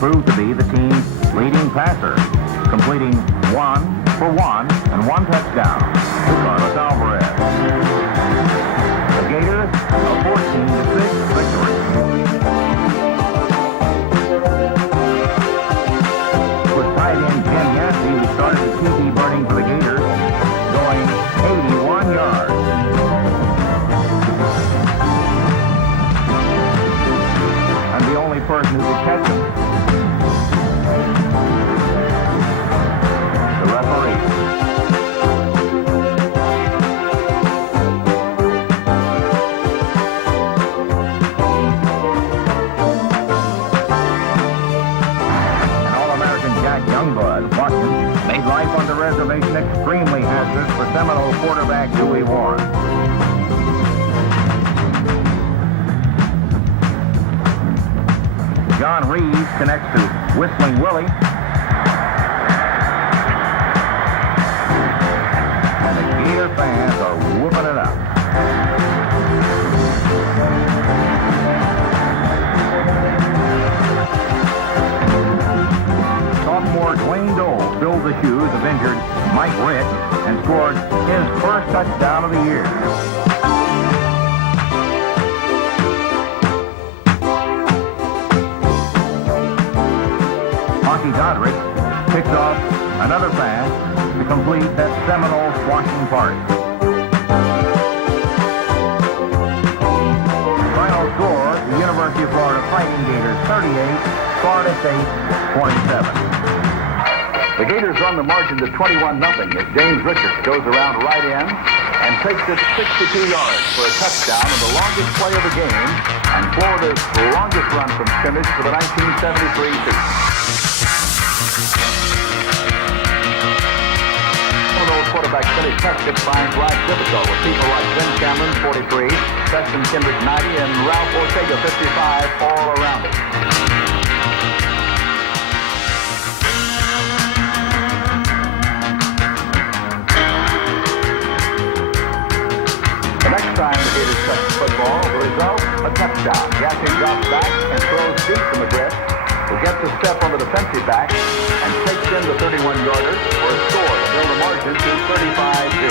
proved to be the team's leading passer, completing 1 for 1 and 1 touchdown to Carlos Alvarez. The Gators a 14-6 victory. With tight end Jim Yancey, who started the TD burning for the Gators, going 81 yards. And the only person who could catch him, the referee. And All-American Jack Youngblood, Watkins, made life on the reservation extremely hazardous for Seminole quarterback Dewey Warren. John Reeves connects to Whistling Willie. And the Gator fans are whooping it up. Sophomore Dwayne Dole filled the shoes of injured Mike Rich and scored his first touchdown of the year. Hockey Godrich picks off another pass to complete that Seminole squashing party. Final score, the University of Florida Fighting Gators 38, Florida State 27. The Gators run the margin to 21-0 as James Richards goes around right in and takes it 62 yards for a touchdown in the longest play of the game and Florida's longest run from scrimmage for the 1973 season. Quarterback Billy Prescott finds life difficult with people like Ben Cameron, 43, Preston Kendrick, 90, and Ralph Ortega, 55, all around it. The next time the Gators touch the football, the result, a touchdown. Gaffney drops back and throws deep from the grip. He gets a step on the defensive back and takes in the 31-yarder for a score to build the margin to 35-0.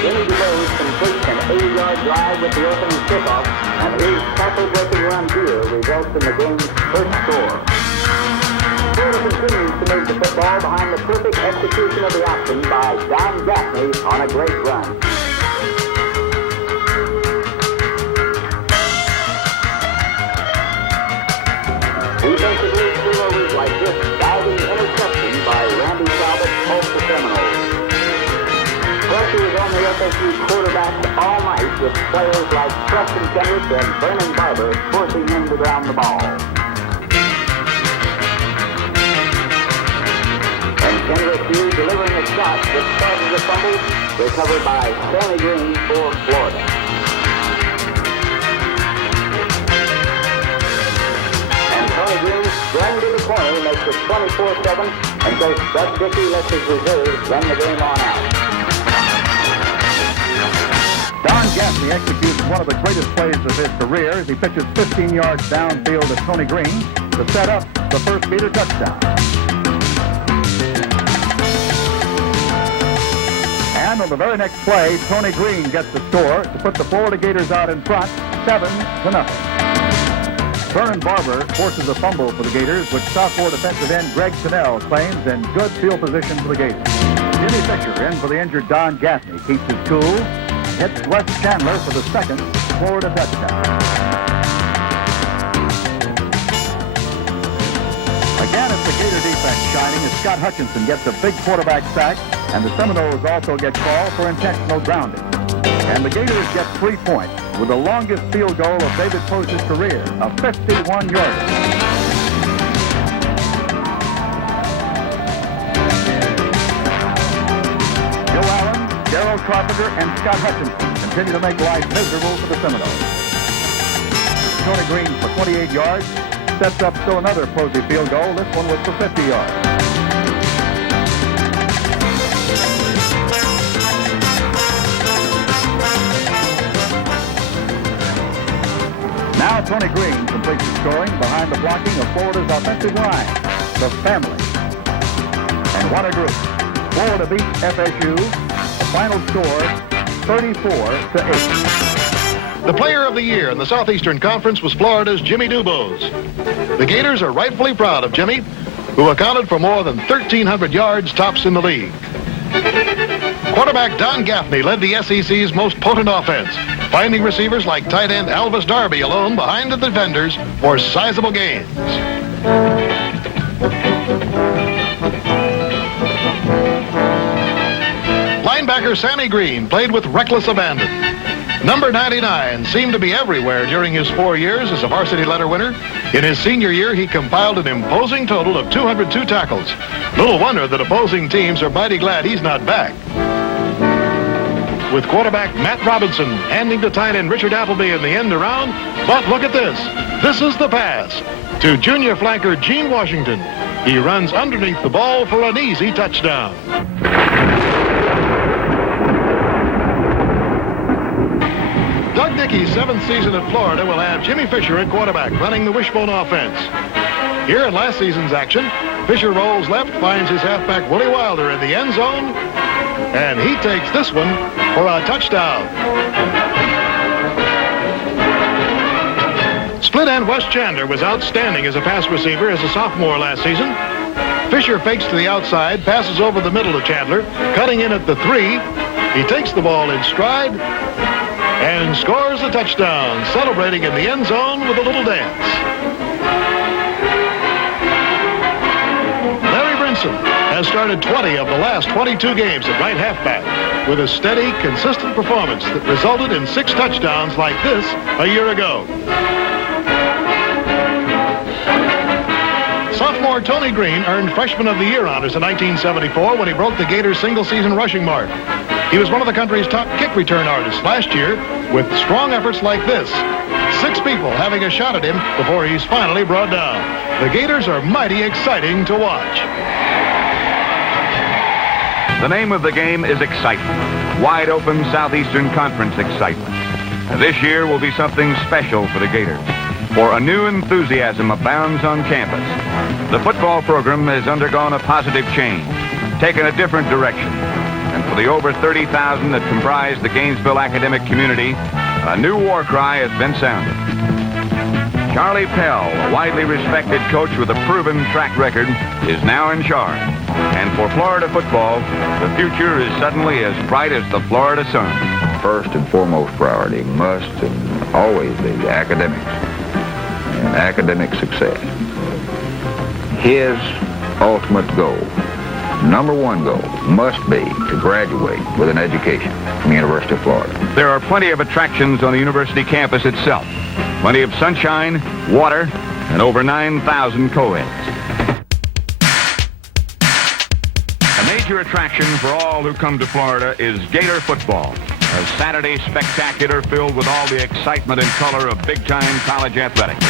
Jimmy DeBose completes an 80-yard drive with the opening kickoff, and his tackle-breaking run here results in the game's first score. Florida continues to move the football behind the perfect execution of the option by Don Gaffney on a great run. Defensively, through like this diving interception by Randy Talbot holds the Seminoles. Pressure is on the FSU quarterbacks all night with players like Preston Kendrick and Vernon Barber forcing him to ground the ball. And Kendrick here delivering a shot that causes a fumble, recovered by Tony Green for Florida. Tony Green running to the corner makes it 24-7, and so Bud Dickey lets his reserves run the game on out. Don Gaffney executes one of the greatest plays of his career as he pitches 15 yards downfield to Tony Green to set up the first Gator touchdown. And on the very next play, Tony Green gets the score to put the Florida Gators out in front, 7-0. Vernon Barber forces a fumble for the Gators, which sophomore defensive end Greg Cannell claims in good field position for the Gators. Jimmy Fisher in for the injured Don Gaffney keeps his cool, hits Wes Chandler for the second Florida touchdown. Again, it's the Gator defense shining as Scott Hutchinson gets a big quarterback sack, and the Seminoles also get called for intentional grounding. And the Gators get 3 points with the longest field goal of David Post's career, a 51-yarder. Joe Allen, Darryl Carpenter, and Scott Hutchinson continue to make life miserable for the Seminoles. Tony Green for 28 yards sets up still another Posey field goal. This one was for 50 yards. Now Tony Green completes place in scoring behind the blocking of Florida's offensive line, the family. And what a group. Florida beats FSU. The final score, 34-8. The player of the year in the Southeastern Conference was Florida's Jimmy Dubose. The Gators are rightfully proud of Jimmy, who accounted for more than 1,300 yards tops in the league. Quarterback Don Gaffney led the SEC's most potent offense, finding receivers like tight end Elvis Darby alone behind the defenders for sizable gains. Linebacker Sammy Green played with reckless abandon. Number 99 seemed to be everywhere during his 4 years as a varsity letter winner. In his senior year, he compiled an imposing total of 202 tackles. Little wonder that opposing teams are mighty glad he's not back. With quarterback Matt Robinson handing to tight end Richard Appleby in the end around. But look at this. This is the pass to junior flanker Gene Washington. He runs underneath the ball for an easy touchdown. Doug Dickey's 7th season at Florida will have Jimmy Fisher at quarterback, running the wishbone offense. Here in last season's action, Fisher rolls left, finds his halfback Willie Wilder in the end zone, and he takes this one for a touchdown. Split end Wes Chandler was outstanding as a pass receiver as a sophomore last season. Fisher fakes to the outside, passes over the middle to Chandler, cutting in at the 3. He takes the ball in stride and scores a touchdown, celebrating in the end zone with a little dance. Larry Brinson has started 20 of the last 22 games at right halfback with a steady, consistent performance that resulted in 6 touchdowns like this a year ago. Sophomore Tony Green earned Freshman of the Year honors in 1974 when he broke the Gators' single-season rushing mark. He was one of the country's top kick return artists last year with strong efforts like this. 6 people having a shot at him before he's finally brought down. The Gators are mighty exciting to watch. The name of the game is excitement. Wide open Southeastern Conference excitement. And this year will be something special for the Gators. For a new enthusiasm abounds on campus. The football program has undergone a positive change, taken a different direction. And for the over 30,000 that comprise the Gainesville academic community, a new war cry has been sounded. Charlie Pell, a widely respected coach with a proven track record, is now in charge. And for Florida football, the future is suddenly as bright as the Florida sun. First and foremost priority must and always be academics and academic success. His ultimate goal, number one goal, must be to graduate with an education from the University of Florida. There are plenty of attractions on the university campus itself. Plenty of sunshine, water, and over 9,000 co-eds. A major attraction for all who come to Florida is Gator football, a Saturday spectacular filled with all the excitement and color of big-time college athletics.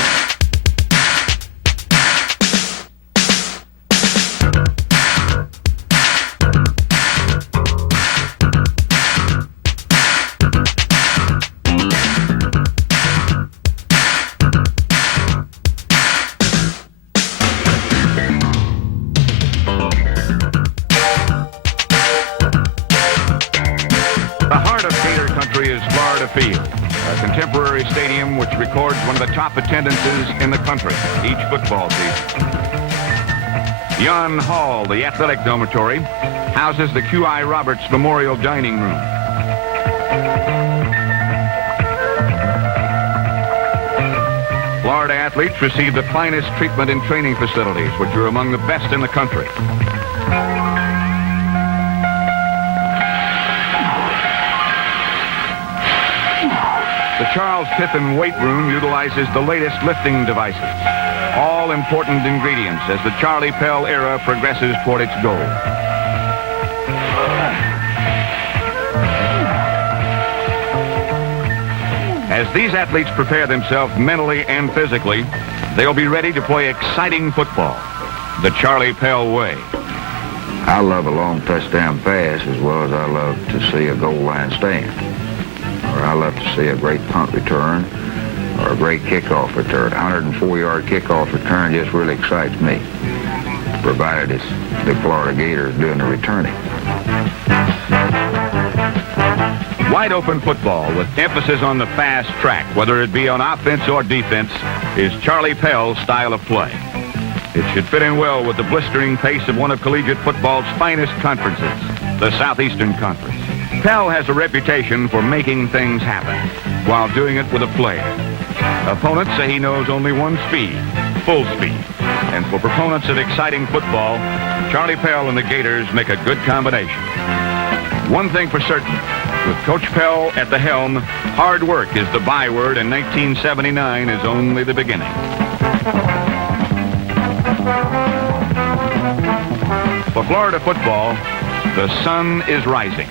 Field, a contemporary stadium which records one of the top attendances in the country each football season. Yon Hall, the athletic dormitory, houses the Q.I. Roberts Memorial Dining Room. Florida athletes receive the finest treatment in training facilities, which are among the best in the country. The Charles Piffen weight room utilizes the latest lifting devices. All important ingredients as the Charlie Pell era progresses toward its goal. As these athletes prepare themselves mentally and physically, they'll be ready to play exciting football, the Charlie Pell way. I love a long touchdown pass as well as I love to see a goal line stand. Or I love to see a great punt return or a great kickoff return. 104-yard kickoff return just really excites me, provided it's the Florida Gators doing the returning. Wide open football with emphasis on the fast track, whether it be on offense or defense, is Charlie Pell's style of play. It should fit in well with the blistering pace of one of collegiate football's finest conferences, the Southeastern Conference. Pell has a reputation for making things happen while doing it with a flair. Opponents say he knows only one speed, full speed. And for proponents of exciting football, Charlie Pell and the Gators make a good combination. One thing for certain, with Coach Pell at the helm, hard work is the byword, and 1979 is only the beginning. For Florida football, the sun is rising.